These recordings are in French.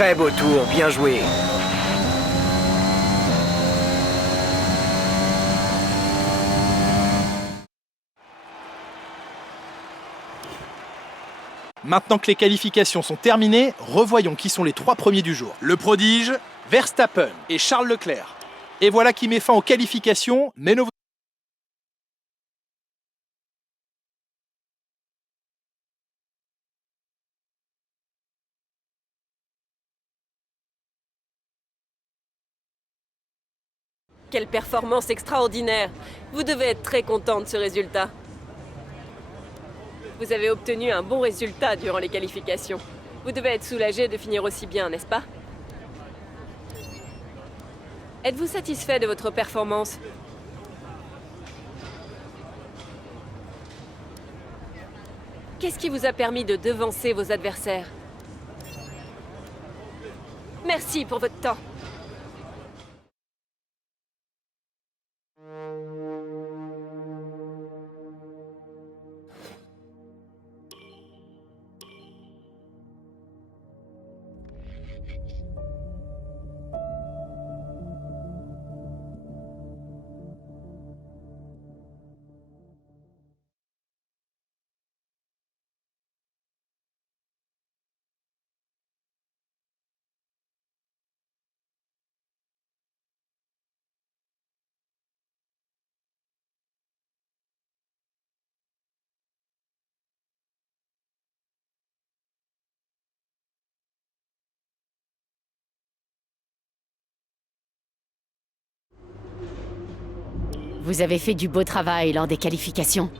Très beau tour, bien joué. Maintenant que les qualifications sont terminées, revoyons qui sont les 3 premiers du jour. Le prodige, Verstappen et Charles Leclerc. Et voilà qui met fin aux qualifications, mais ne Quelle performance extraordinaire! Vous devez être très content de ce résultat. Vous avez obtenu un bon résultat durant les qualifications. Vous devez être soulagé de finir aussi bien, n'est-ce pas? Êtes-vous satisfait de votre performance? Qu'est-ce qui vous a permis de devancer vos adversaires? Merci pour votre temps. Vous avez fait du beau travail lors des qualifications.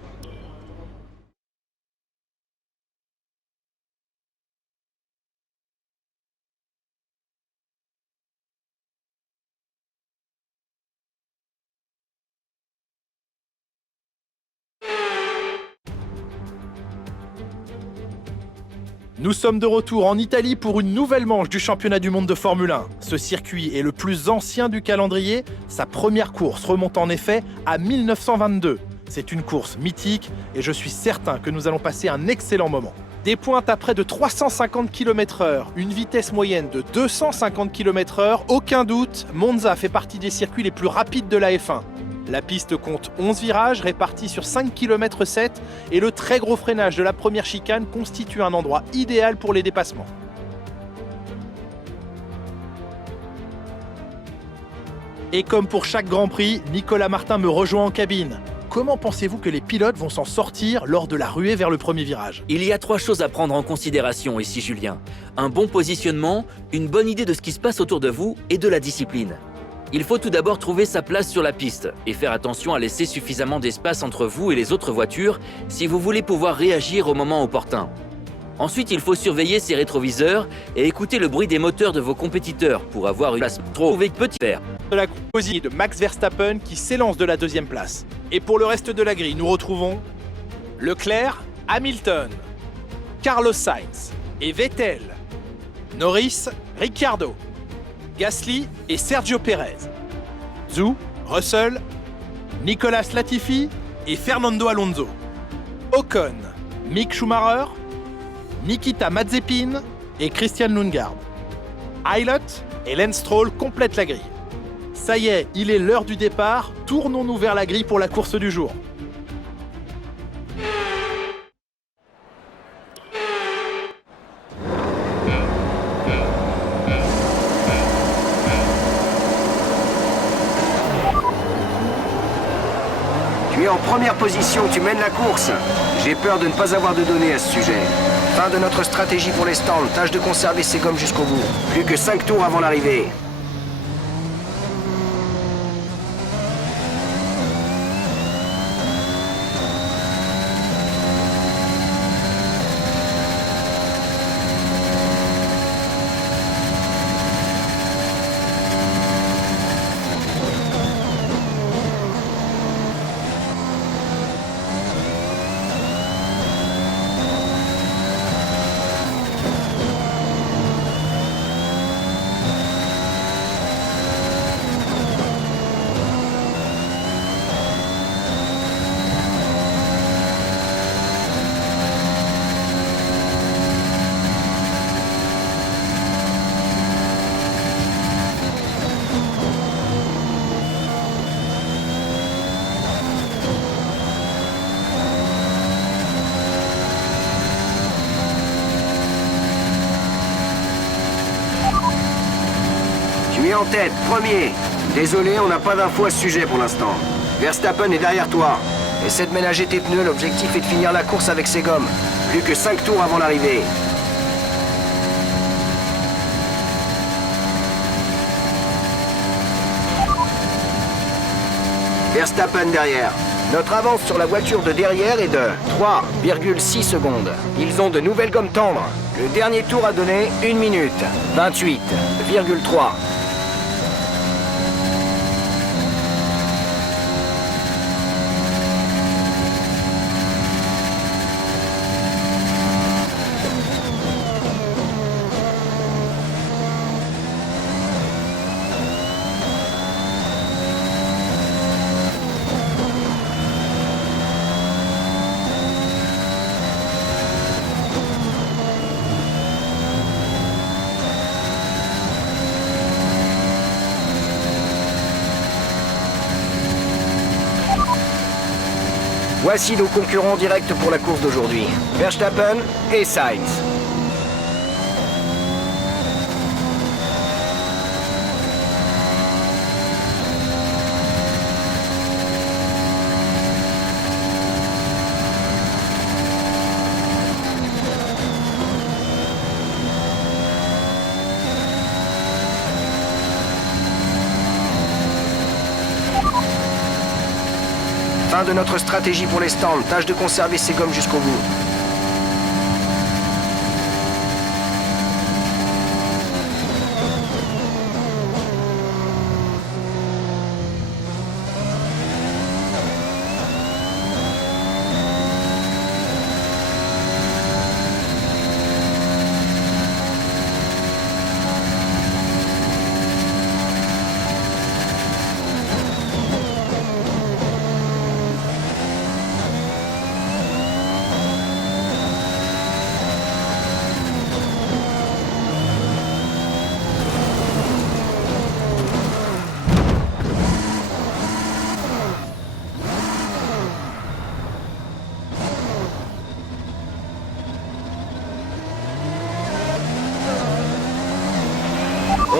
Nous sommes de retour en Italie pour une nouvelle manche du championnat du monde de Formule 1. Ce circuit est le plus ancien du calendrier. Sa première course remonte en effet à 1922. C'est une course mythique et je suis certain que nous allons passer un excellent moment. Des pointes à près de 350 km/h, une vitesse moyenne de 250 km/h, aucun doute, Monza fait partie des circuits les plus rapides de la F1. La piste compte 11 virages répartis sur 5 km 7 et le très gros freinage de la première chicane constitue un endroit idéal pour les dépassements. Et comme pour chaque Grand Prix, Nicolas Martin me rejoint en cabine. Comment pensez-vous que les pilotes vont s'en sortir lors de la ruée vers le premier virage? Il y a 3 choses à prendre en considération ici, Julien. Un bon positionnement, une bonne idée de ce qui se passe autour de vous et de la discipline. Il faut tout d'abord trouver sa place sur la piste et faire attention à laisser suffisamment d'espace entre vous et les autres voitures si vous voulez pouvoir réagir au moment opportun. Ensuite, il faut surveiller ses rétroviseurs et écouter le bruit des moteurs de vos compétiteurs pour avoir une place trop petit paire. De la composite de Max Verstappen qui s'élance de la 2e place. Et pour le reste de la grille, nous retrouvons Leclerc, Hamilton, Carlos Sainz et Vettel, Norris, Ricciardo, Gasly et Sergio Pérez, Zhou, Russell, Nicolas Latifi et Fernando Alonso, Ocon, Mick Schumacher, Nikita Mazepin et Christian Lundgaard. Aylot et Lance Stroll complètent la grille. Ça y est, il est l'heure du départ, tournons-nous vers la grille pour la course du jour. Tu es en première position, tu mènes la course. J'ai peur de ne pas avoir de données à ce sujet. Fin de notre stratégie pour les stands, tâche de conserver ces gommes jusqu'au bout. Plus que 5 tours avant l'arrivée. Tu es en tête, premier. Désolé, on n'a pas d'infos à ce sujet pour l'instant. Verstappen est derrière toi. Essaie de ménager tes pneus, l'objectif est de finir la course avec ses gommes. Plus que 5 tours avant l'arrivée. Verstappen derrière. Notre avance sur la voiture de derrière est de 3,6 secondes. Ils ont de nouvelles gommes tendres. Le dernier tour a donné 1 minute 28,3. Voici nos concurrents directs pour la course d'aujourd'hui. Verstappen et Sainz. Fin de notre stratégie pour les stands. Tâche de conserver ces gommes jusqu'au bout.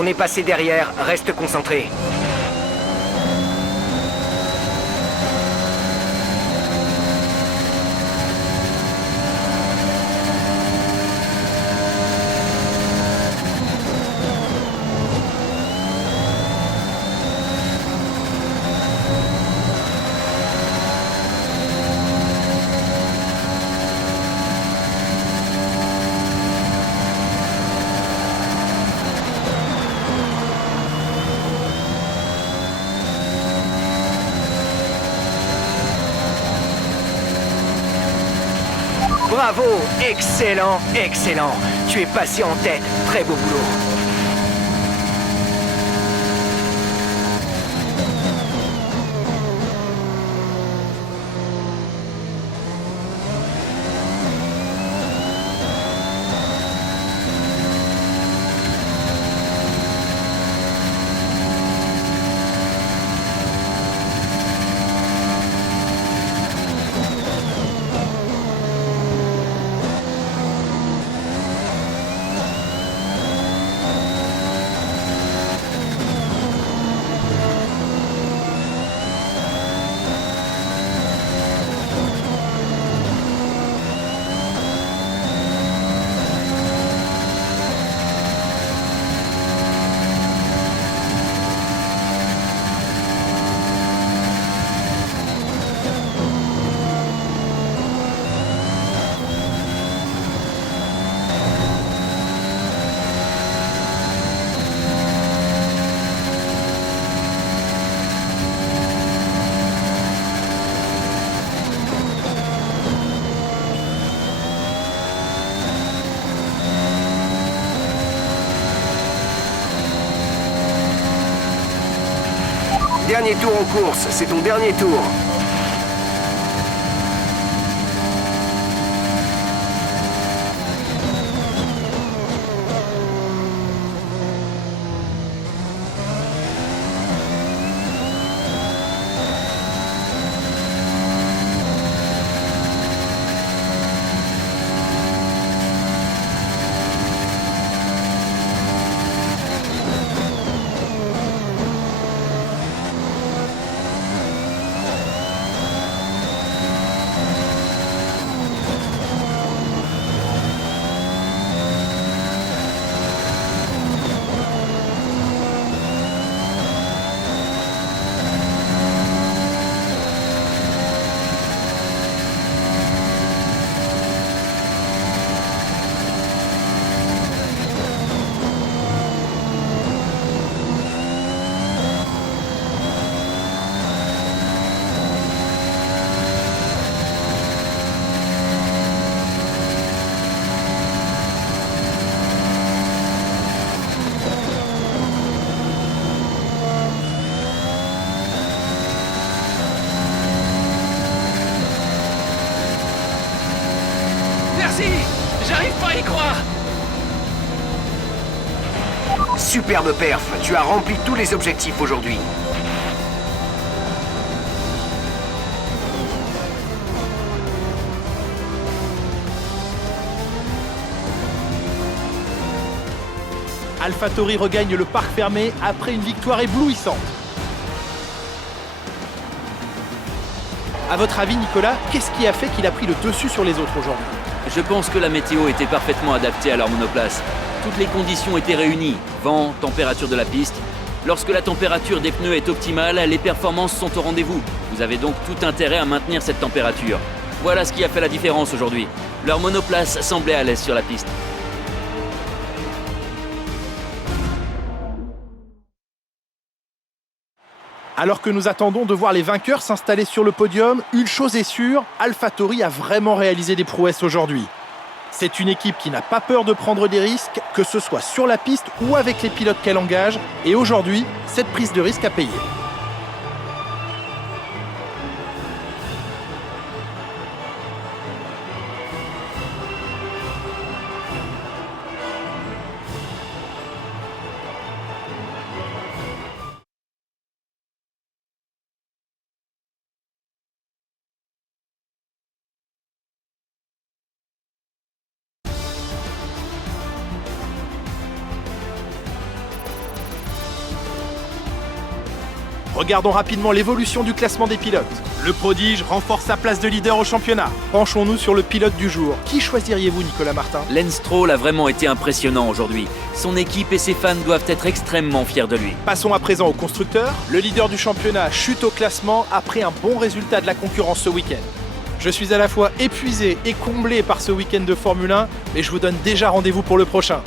On est passé derrière, reste concentré. Bravo, excellent, excellent. Tu es passé en tête, très beau boulot. Dernier tour en course, c'est ton dernier tour. superbe perf. Tu as rempli tous les objectifs aujourd'hui. AlphaTauri regagne le parc fermé après une victoire éblouissante. À votre avis, Nicolas, qu'est-ce qui a fait qu'il a pris le dessus sur les autres aujourd'hui? Je pense que la météo était parfaitement adaptée à leur monoplace. Toutes les conditions étaient réunies. Vent, température de la piste. Lorsque la température des pneus est optimale, les performances sont au rendez-vous. Vous avez donc tout intérêt à maintenir cette température. Voilà ce qui a fait la différence aujourd'hui. Leur monoplace semblait à l'aise sur la piste. Alors que nous attendons de voir les vainqueurs s'installer sur le podium, une chose est sûre, AlphaTauri a vraiment réalisé des prouesses aujourd'hui. C'est une équipe qui n'a pas peur de prendre des risques, que ce soit sur la piste ou avec les pilotes qu'elle engage, et aujourd'hui, cette prise de risque a payé. Regardons rapidement l'évolution du classement des pilotes. Le prodige renforce sa place de leader au championnat. Penchons-nous sur le pilote du jour. Qui choisiriez-vous, Nicolas Martin? Lance Stroll a vraiment été impressionnant aujourd'hui. Son équipe et ses fans doivent être extrêmement fiers de lui. Passons à présent au constructeur. Le leader du championnat chute au classement après un bon résultat de la concurrence ce week-end. Je suis à la fois épuisé et comblé par ce week-end de Formule 1, mais je vous donne déjà rendez-vous pour le prochain.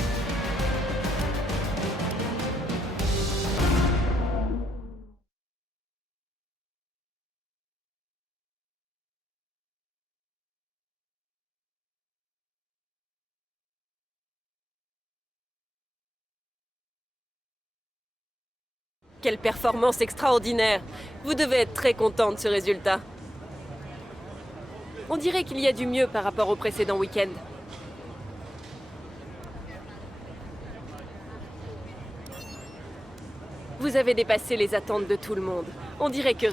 Quelle performance extraordinaire! Vous devez être très content de ce résultat. On dirait qu'il y a du mieux par rapport au précédent week-end. Vous avez dépassé les attentes de tout le monde. On dirait que...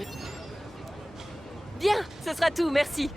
Bien, ce sera tout, merci.